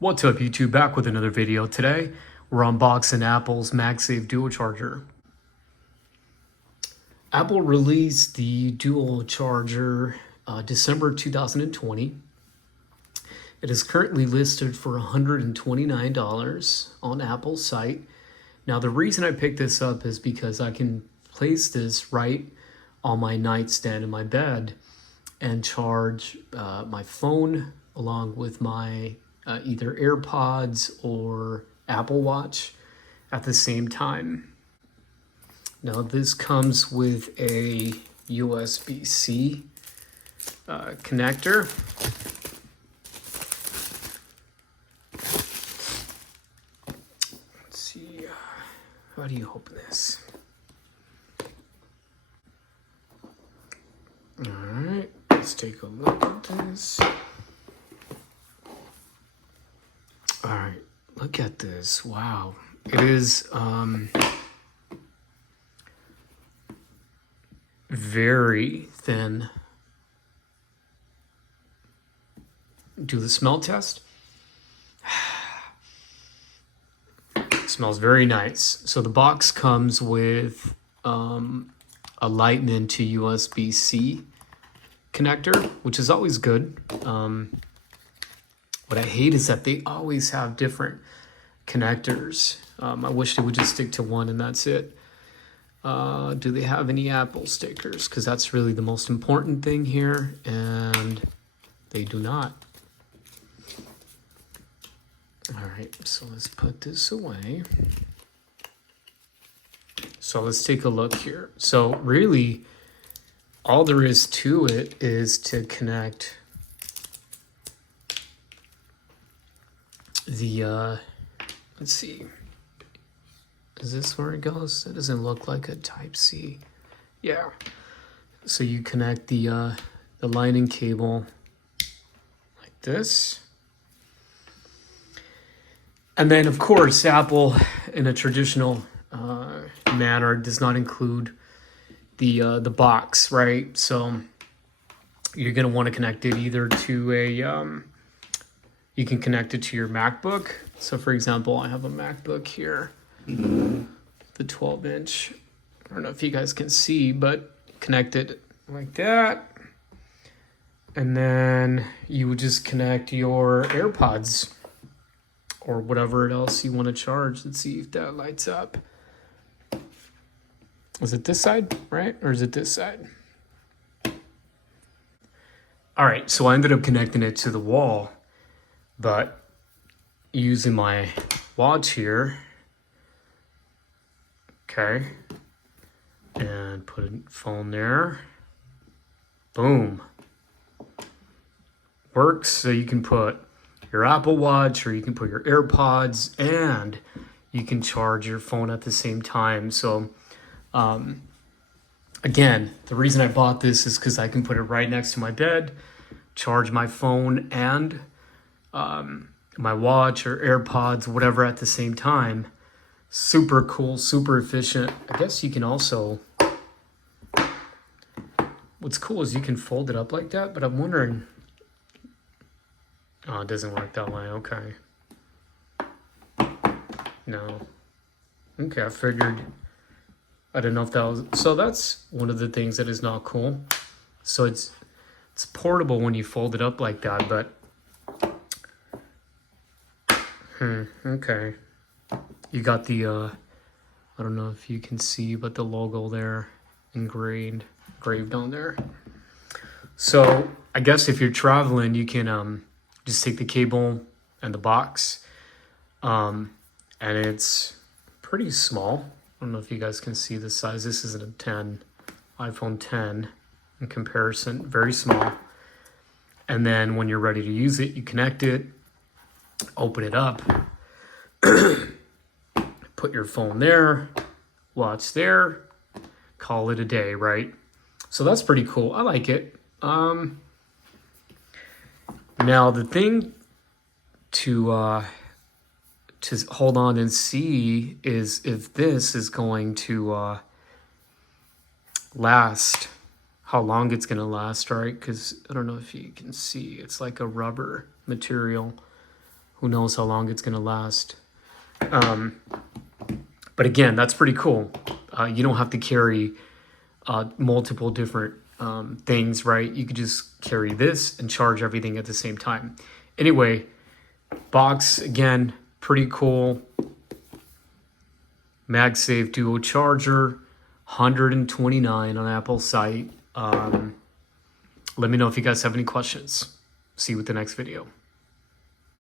What's up YouTube, back with another video. Today we're unboxing Apple's MagSafe Duo charger. Apple released the Duo charger December 2020. It is currently listed for $129 on Apple's site. Now the reason I picked this up is because I can place this right on my nightstand in my bed and charge my phone along with my either AirPods or Apple Watch at the same time. Now this comes with a USB-C connector. Let's see, how do you open this? All right, let's take a look at this. All right, look at this. Wow. It is very thin. Do the smell test. It smells very nice. So the box comes with a Lightning to USB-C connector, which is always good. What I hate is that they always have different connectors. I wish they would just stick to one and that's it. Do they have any Apple stickers? Because that's really the most important thing here, and they do not. All right, so let's put this away. So let's take a look here. So really, all there is to it is to connect the, let's see, is this where it goes? It doesn't look like a Type-C. Yeah. So you connect the Lightning cable like this. And then, of course, Apple, in a traditional manner, does not include the box, right? So you're going to want to connect it either to a, you can connect it to your MacBook. So for example, I have a MacBook here, the 12-inch. I don't know if you guys can see, but connect it like that. And then you would just connect your AirPods or whatever else you want to charge. Let's see if that lights up. Is it this side, right? Or is it this side? All right, so I ended up connecting it to the wall, but using my watch here, okay, and put a phone there, boom, works. So you can put your Apple Watch or you can put your AirPods and you can charge your phone at the same time. So again, the reason I bought this is because I can put it right next to my bed, charge my phone and my watch or AirPods, whatever, at the same time. Super cool, super efficient. I guess you can also, what's cool is you can fold it up like that, but I'm wondering, oh, it doesn't work that way. Okay. No. Okay, I figured, I don't know if that was, so that's one of the things that is not cool. So it's portable when you fold it up like that, but okay. You got the, I don't know if you can see, but the logo there engraved on there. So I guess if you're traveling, you can just take the cable and the box. And it's pretty small. I don't know if you guys can see the size. This is a 10, iPhone 10 in comparison, very small. And then when you're ready to use it, you connect it, open it up, put your phone there, watch there, call it a day, right? So that's pretty cool. I like it. Now the thing to hold on and see is if this is going to last, how long it's going to last, right? Because I don't know if you can see, it's like a rubber material Who knows how long it's going to last. But again, that's pretty cool. You don't have to carry multiple different things, right? You could just carry this and charge everything at the same time. Anyway, box, again, pretty cool. MagSafe Duo charger, $129 on Apple site. Let me know if you guys have any questions. See you with the next video.